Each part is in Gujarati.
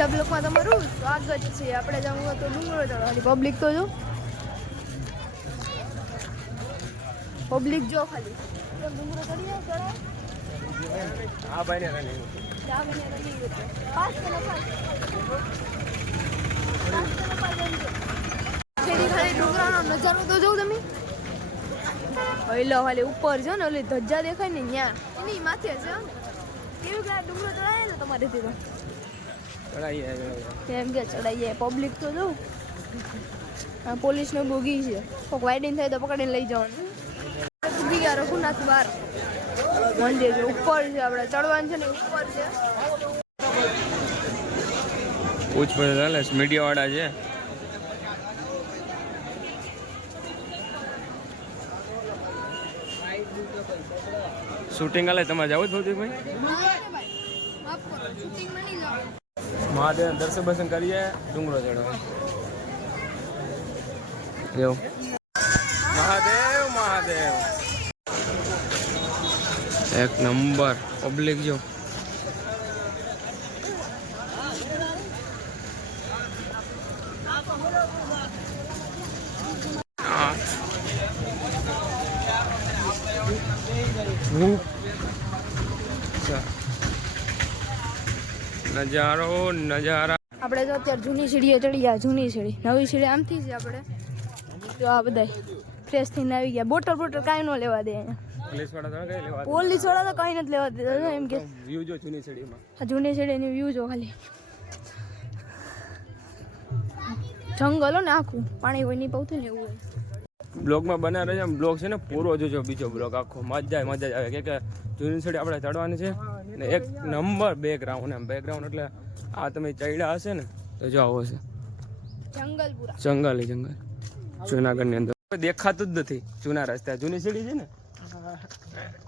બીજા બ્લોકમાં તમારું સ્વાગત છે. આપણે જવું તો ડુંગરો ચડવાની પબ્લિક તો જો પબ્લિક જો ખાલી ડુંગરો ચડીએ ચડાય. હા ભાઈ ને રનિંગ ડુંગરાનો નજારો તો જોઉં તમે. હલો ખાલી ઉપર જો ને ઓલી ધજા દેખાય ને ત્યાં એની માથે છે ને કેવું કે ડુંગરો ચડાય ને તમારેથી તો એમ કે ચડાઈએ. પબ્લિક તો જો પોલીસને ભોગી છે. કોઈક વાઇડિંગ થાય તો પકડીને લઈ જવાનું. ભૂગી ગયા રઘુનાથ બાર મંદિર છે ઉપર છે. આપણે ચડવાનું છે ને ઉપર છે. પૂછપરછ ચાલે મીડિયા વાળા છે. શૂટિંગ હાલે તમારે જવું જ ભૌતિકભાઈ? મહાદેવ દર્શન બર્શન કરીએ ડુંગરો ચડવા. એવું મહાદેવ મહાદેવ એક નંબર પબ્લિક જો. નજારો નજારા. આપણે તો અત્યારે જૂની સીડીએ ચડી ગયા. જૂની સીડી નવી સીડી આમથી છે. આપણે તો આ બધા ફ્રેશ થઈને આવી ગયા. બોટલ કાંઈ ન લેવા દે અહીંયા. પોલીસ વાળા તો કાંઈ નથી લેવા દેતા. એમ કે વ્યૂ જો જૂની સીડીમાં. જૂની સીડીની વ્યૂ જો ખાલી જંગલ હો ને આખું પાણી હોય નહીં પહોંચે ને એવું હોય. બ્લોગમાં બના રહે બ્લોગ છે ને પૂરો જોજો. બીજો બ્લોગ આખો મજા જ આવે કે જૂની સીડી આપણે ચડવાની છે ને એક નંબર બેકગ્રાઉન્ડ. એમ બેકગ્રાઉન્ડ એટલે આ તમે ચડ્યા હશે ને તો જો આવો છે જંગલ પૂરા જંગલ જુનાગઢની અંદર દેખાતું જ નથી. જૂના રસ્તા જૂની સીડી છે ને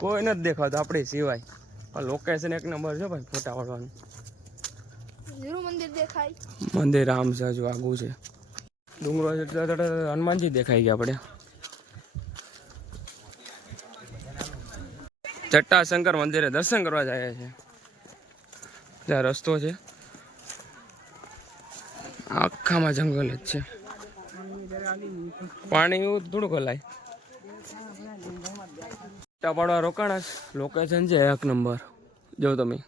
કોઈ નથી દેખાતું આપણે સિવાય. પણ લોકેશન એક નંબર છે ભાઈ ફોટા પાડવાનું. મંદિર દેખાય. મંદિર રામ છે હજુ આગું છે. ડુંગરો હનુમાનજી દેખાઈ ગયા આપણે. જટાશંકર મંદિરે દર્શન કરવા જાય છે. ત્યાં રસ્તો છે આખામાં જંગલ જ છે. પાણી એવું થોડુંક હલાય. પાડવા રોકાણ લોકેશન છે એક નંબર. જો તમે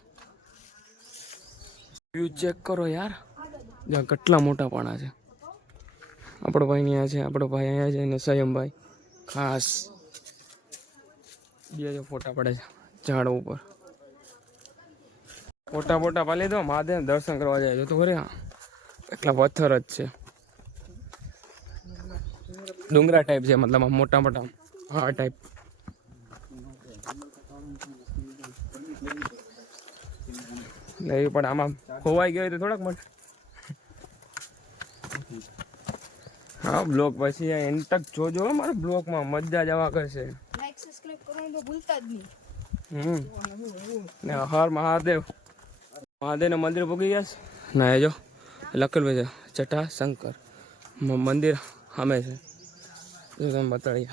વ્યૂ ચેક કરો યાર. જ્યાં કેટલા મોટા પાણા છે. આપણો ભાઈ અહીંયા છે. આપણો ભાઈ અહીંયા છે ને સંયમભાઈ ખાસ બે ફોટા પડે છે ઝાડ ઉપર. ફોટા પાડી દો. મહાદેવ દર્શન કરવા જાય છે તો ખરે. એટલા પથ્થર જ છે. ડુંગરા ટાઈપ છે મતલબ મોટા હા ટાઈપ. નહીં પણ આમાં ખોવાઈ ગયો તો થોડાક મળે. હા બ્લોગ પછી એન્ડ તક જોજો મારા બ્લોગમાં મજા જ આવા કરશે. લાઈક સબસ્ક્રાઇબ કરવાનું તો ભૂલતા જ નહીં. ને હર મહાદેવ. મહાદેવના મંદિર પૂગી ગયા છે. ના જો લખેલું છે જટાશંકર મંદિર સામે છે. તમે બતાડીએ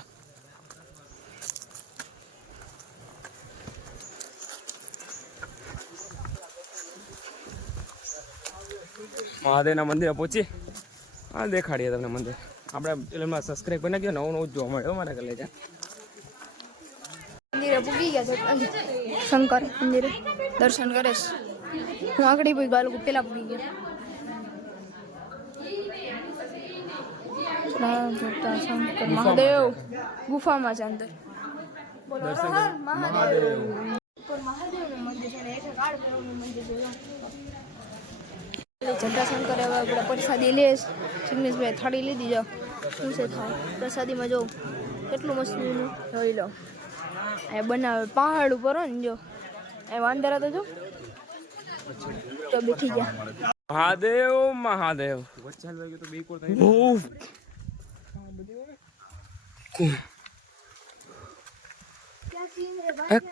મહાદેવના મંદિરે પહોંચી. હા દેખાડીએ તમને મંદિર. આપણે ચેનલમાં સબસ્ક્રાઈબ કરી નાખ્યો. નવું જોવા મળ્યો મારા કલે છે. મંદિરે પૂગી ગયા છે. શંકર મંદિરે દર્શન કરે છે. હું આગળ પોઈ ગાલો પેલા પૂગી ગયા. શંકર મહાદેવ ગુફામાં છે અંદર. બોલો મહાદેવ. ઉપર મહાદેવનું મંદિર છે ને એક કાળ ભૈરવનું મંદિર છે. જટાશંકર હવે આપણે પ્રસાદી લે. જિગ્નેશભાઈ થાળી લીધી. જાઓ શું છે થાય પ્રસાદીમાં જો કેટલું મસ્ત જોઈ લો. એ બનાવે પહાડ ઉપર હોય ને જો એ વાંદરા તો જો બેઠી ગયા. મહાદેવ મહાદેવ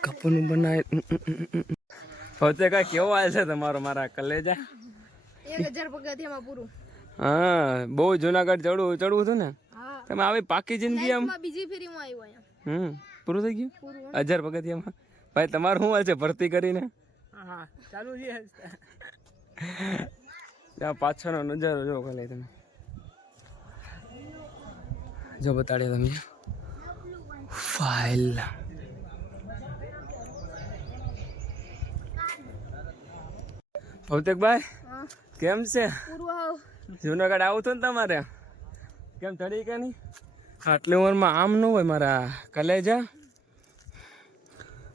કપનું બનાય. હવે કઈ કેવો હાલ છે તમારો મારા કલેજા? 1000 પગથિયામાં પૂરું. હા બહુ જુનાગઢ ચડવું હતું ને તમે આવી પાકી જિંદગી આમ બીજી ફેરીમાં આવ્યો અહીંયા. પૂરું થઈ ગયું 1000 પગથિયામાં. ભાઈ તમારું શું હાલ છે ભરતી કરીને? ચાલુ છે. ત્યાં પાછળનો નજારો જો ખાલી તમે જો બતાડ્યો તમે ફાઇલ ભૌતિકભાઈ કેમ છે જુનાગઢ આવું હતું ને તમારે કેમ ચડી કે નહીં આટલી ઉંમરમાં આમ ન હોય મારા કલેજા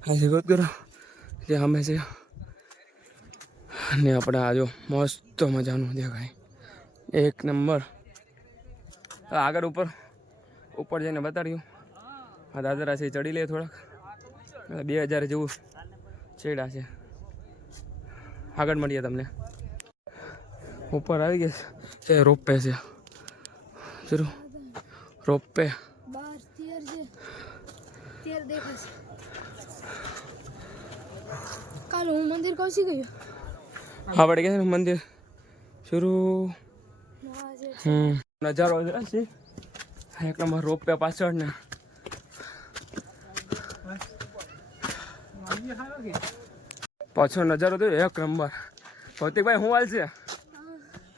હજી ગોત કરો જે અમે છે ને આપણે આ જો મસ્ત મજાનું દેખાય એક નંબર આગળ ઉપર જઈને બતાડ્યું આ દાદરા છે ચડી લે થોડાક 2000 જેવું ચડ્યા છે આગળ મળીએ તમને ઉપર આવી ગયા છે રોપે છે જરૂર રોપે કાલ હું મંદિર કૌશી ગયું આપણે ગયા છે મંદિર શરૂ નજારો છે એક નંબર રોપે પાછળ ને પાછો નજારો તો એક નંબર ભૌતિકભાઈ હું હાલ છે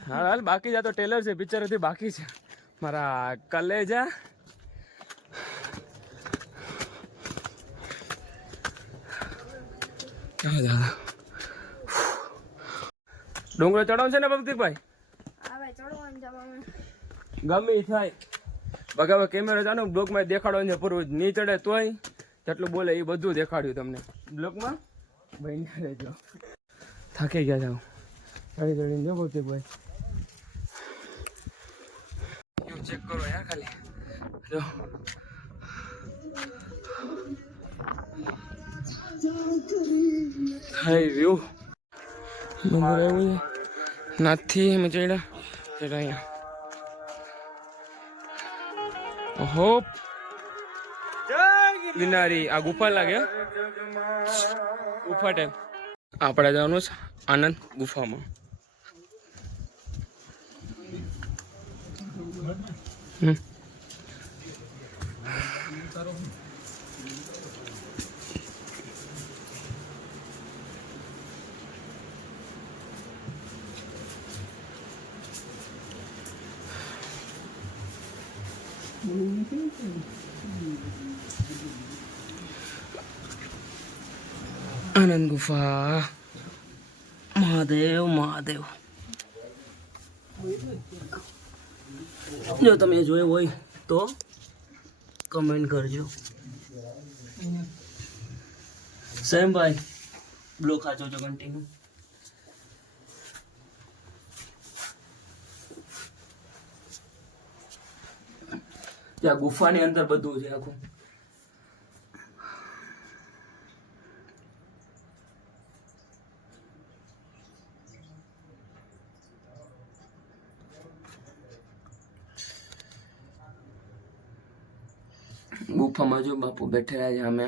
હા હાલ બાકી જા તો ટેલર છે પિક્ચર હતી બાકી છે મારા કલેજા ડુંગરો ચડાવ છે ને ભૌતિકભાઈ ગમે ઈ થાય બગાવે કેમેરા ચાલો બ્લોકમાં દેખાડો ને પૂરું નહીં ચડે તોય જેટલું બોલે એ બધું દેખાડ્યું તમને બ્લોકમાં ભાઈ રહેજો થાકી ગયા જાઓ ચડી ચડીને જો ભૌતિકભાઈ ચેક કરો યાર ખાલી જો હાઈ વ્યૂ ડુંગર એવું નાથી અમે ચડ્યા અહીંયા હોપ ગિરનારી આ ગુફા લાગે ગુફા ટાઈપ આપણે જવાનું છે આનંદ ગુફામાં આનંદ ગુફા મહાદેવ મહાદેવ જો તમે જોયું હોય તો કમેન્ટ કરજો સેમભાઈ બ્લોક આચો છો કન્ટિન્યુ ત્યાં ગુફાની અંદર બધું છે આખું ગુફામાં જો બાપુ બેઠેલા છે અમે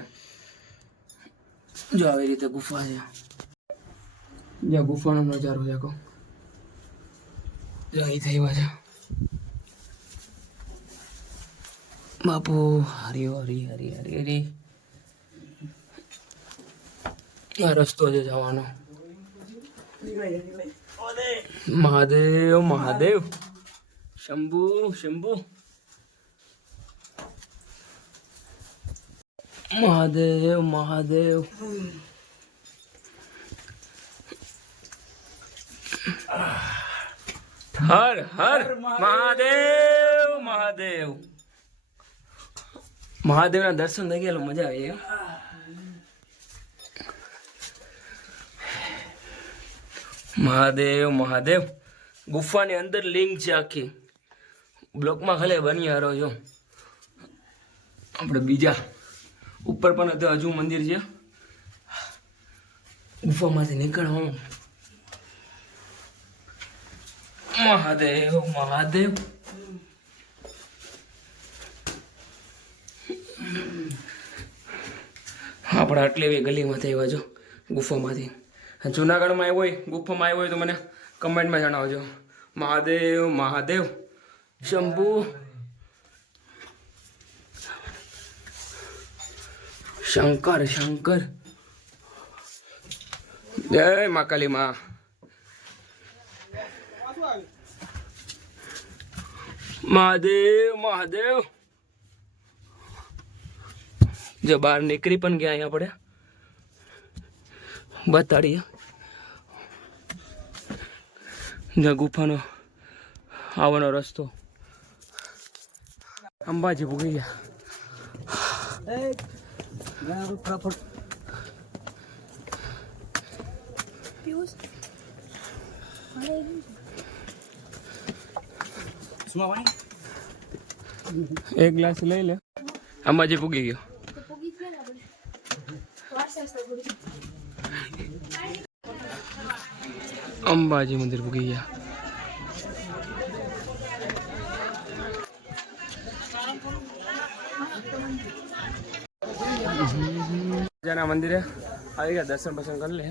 જો આવી રીતે ગુફા છે જ્યાં ગુફાનો નજારો છે આખો જો અહીં થયા છે બાપુ હરી હરી હરી હરી હરી આ રસ્તો છે જવાનો મહાદેવ મહાદેવ શંભુ શંભુ મહાદેવ મહાદેવ હર હર મહાદેવ મહાદેવ મહાદેવના દર્શન થઈ ગયા મજા આવી મહાદેવ મહાદેવ ગુફાની અંદર લિંગ છે આખી બ્લોકમાં ખાલી બની હારો છો આપણે બીજા ઉપર પણ હજુ મંદિર છે ગુફામાંથી નીકળવાનું મહાદેવ મહાદેવ આપણે આટલી એવી ગલીમાંથી આવ્યા છો ગુફામાંથી જુનાગઢમાં આવ્યો હોય ગુફામાં આવ્યો હોય તો મને કમેન્ટમાં જણાવજો મહાદેવ મહાદેવ શંભુ શંકર શંકર જય મા કાલી માં મહાદેવ મહાદેવ. જો બહાર નીકળી પણ ગયા અહીંયા આપણે બતાડીએ જ્યાં ગુફાનો આવવાનો રસ્તો. અંબાજી ભૂગી ગયા. એક ગ્લાસ લઈ લે. અંબાજી ભૂગી ગયો. અંબાજી મંદિર ભૂગી ગયા. જેના મંદિરે આવી ગયા. દર્શન પસંદ કરી લે.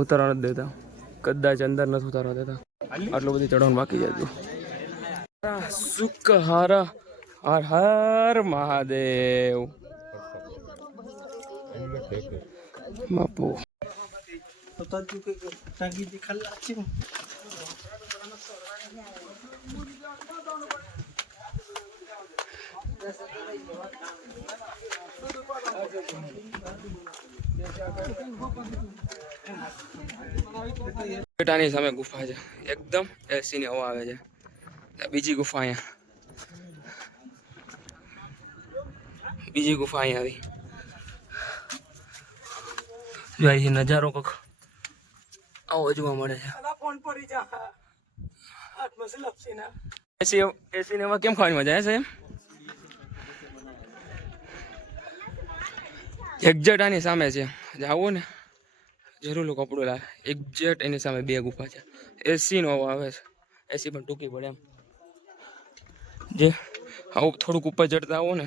ઉતારવા નથી દેતા. કદાચ અંદર નથી ઉતારવા દેતા. આટલું બધું ચઢવાનું બાકી જતું. સુખ હર હર હર મહાદેવ. બાપુ બેટાની સામે ગુફા છે. એકદમ એસી ની હવા આવે છે. બીજી ગુફા અહીંયા. બીજી ગુફા અહીંયા આવી. જો અહીં નજારો કોક આવો જોવા મળે છે. એસી ને એમાં કેમ ખાવાની મજા આવે છે? એક્ઝેક્ટ આની સામે છે. આવો ને જરૂર લો કપડું લાવે. એક્ઝેક્ટ એની સામે બે ગુફા છે. એસી નો આવે છે. એસી પણ ટૂંકી પડે એમ. જે આવું થોડુંક ઉપર ચડતા આવો ને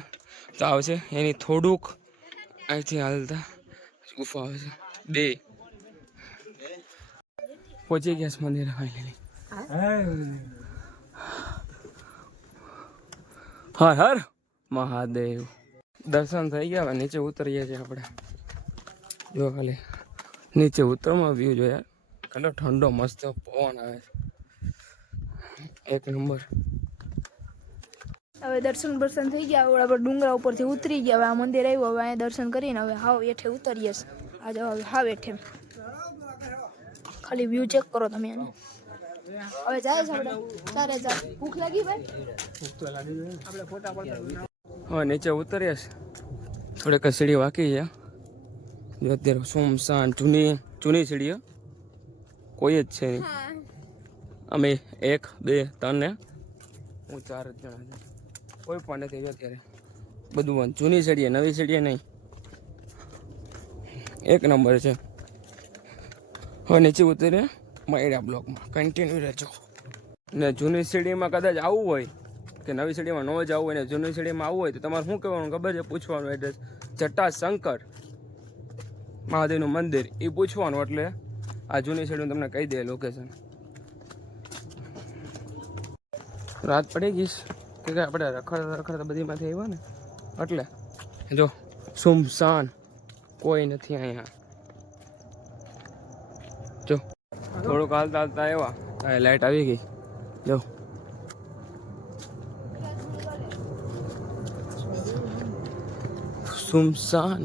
તો આવશે એની થોડુંક અહીંથી હાલતા ગુફા આવે છે. બે પહોંચી ગયા મંદિર ફાઇનલી. હર હર મહાદેવ. દર્શન થઈ ગયા. હવે નીચે ઉતરીએ છીએ આપણે. જો ખાલી નીચે ઉતરમાં વ્યૂ જોયા. કેટલો ઠંડો મસ્ત પવન આવે છે. એક નંબર. હવે દર્શન બર્શન થઈ ગયા. હવે આપણે ડુંગરા ઉપરથી ઉતરી ગયા. હવે આ મંદિર આવ્યું. હવે અહીંયા દર્શન કરીને હવે હાવ એઠે ઉતરીએ. આજે હવે હાવ એઠે. ખાલી વ્યૂ ચેક કરો તમે એને. હવે જાય છે આપણે. ચારે ચાર. ભૂખ લાગી ભાઈ? ભૂખ તો લાગી ગઈ. આપણે ફોટા પડતા. હવે નીચે ઉતરીએ. થોડીક સીડી વાકી છે. જો અત્યારે સુમસાન જૂની સીડીઓ કોઈ જ છે નહીં. અમે 1 2 3 ને હું 4 જ જણા છે. કોઈ પણ નથી અત્યારે. બધું બંધ. જૂની સીડીએ નવી સીડીએ નહીં. એક નંબર છે. હવે નીચે ઉતરે માયડા બ્લોકમાં કન્ટિન્યુ રહેજો. ને જૂની સીડીમાં કદાચ આવવું હોય કે નવી સીડીમાં ન જ આવવું હોય ને જૂની સીડીમાં આવવું હોય તો તમારે શું કહેવાનું ખબર છે? પૂછવાનું એડ્રેસ. જટાશંકર મહાદેવનું મંદિર એ પૂછવાનું એટલે આ જૂની સીડીનું તમને કહી દે લોકેશન. રાત પડી ગઈશ કે આપણે રખડતા બધીમાંથી આવ્યા ને એટલે જો સુમસાન કોઈ નથી અહીંયા. જો થોડુંક હાલતા આવ્યા. લાઈટ આવી ગઈ. જો સુમસાન.